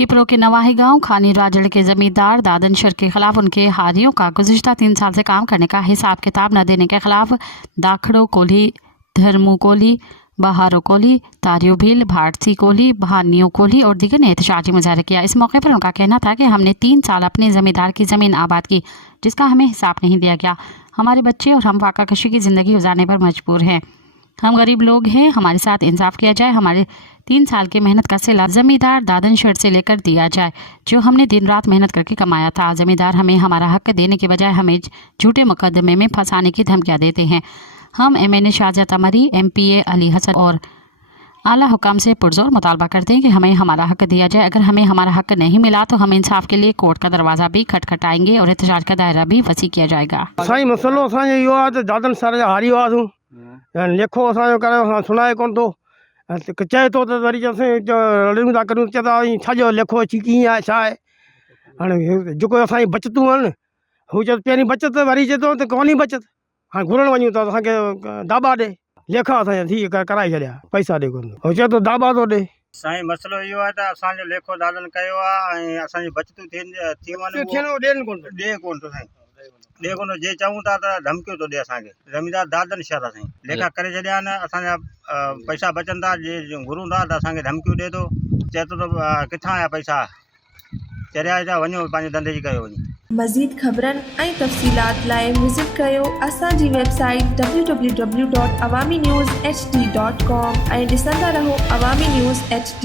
किपरो के नवाही गांव खानी राजड़ के जमींदार दादन शर के खिलाफ उनके हारियों का गुज़िश्ता 3 साल से काम करने का हिसाब किताब न देने के खिलाफ दाखड़ो कोली, धर्मू कोली, बहारो कोली, तारियो भील, भारती कोली, बहानियों कोली और दीगर ने एहतजाजी मुजाहरा किया। इस मौके पर उनका कहना था कि हमने 3 साल अपने जमींदार की ज़मीन आबाद की, जिसका हमें हिसाब नहीं दिया गया। हमारे बच्चे और हम फाका कशी की ज़िंदगी गुजारने पर मजबूर हैं। हम गरीब लोग हैं, हमारे साथ इंसाफ किया जाए। हमारे 3 साल की मेहनत का सिला जमींदार दादन शर्ट से लेकर दिया जाए, जो हमने दिन रात मेहनत करके कमाया था। जमींदार हमें हमारा हक देने के बजाय हमें झूठे मुकदमे में फंसाने की धमकियां देते हैं। हम MNA शाहजत अमरी, MPA अली हसन और आला हुकाम से पुरजोर मुतालबा करते हैं कि हमें हमारा हक दिया जाए। अगर हमें हमारा हक नहीं मिला तो हम इंसाफ के लिए कोर्ट का दरवाज़ा भी खटखटाएंगे और एहतजाज का दायरा भी वसी किया जाएगा। साईं मसलो असांजो इहो आहे त दादन सर जा हारी हुआसीं, लेखो असांजो करे असां सुञाए कोन थो, चए थो त वरी असां रड़ियूं था करियूं, चए था छाजो लेखो अची कीअं आहे छा आहे। हाणे जेको असांजी बचतूं आहिनि, हू चए पहिरीं बचत, वरी चए थो त कोन्हे बचत। हाणे घुरण वञूं था असांखे दाबा ॾे, लेखा असांजा थी कराए छॾिया, पैसा ॾे कोन, हू चए थो दाबा थो ॾे। साईं मसलो इहो आहे त असांजो लेखो दादन कयो आहे ऐं असांजी बचतूं थी वञनि, ॾे कोन थो साईं, ॾे कोन। जे चऊं था त धमकियूं थो ॾे असांखे। ज़मींदार दादन शहर आहे साईं, लेखा करे छॾिया आहिनि, असांजा पैसा बचनि था। जे घुरूं था त असांखे धमकियूं ॾे थो, चए थो त किथां आया पैसा, चरिया था वञो पंहिंजे धंधे जी कयो वञी। मज़ीद ख़बरनि ऐं तफ़सीलात लाइ विज़िट कयो असांजी वेबसाइट www.awamiNewsHD.com ऐं ॾिसंदा रहो अवामी न्यूज़ HD।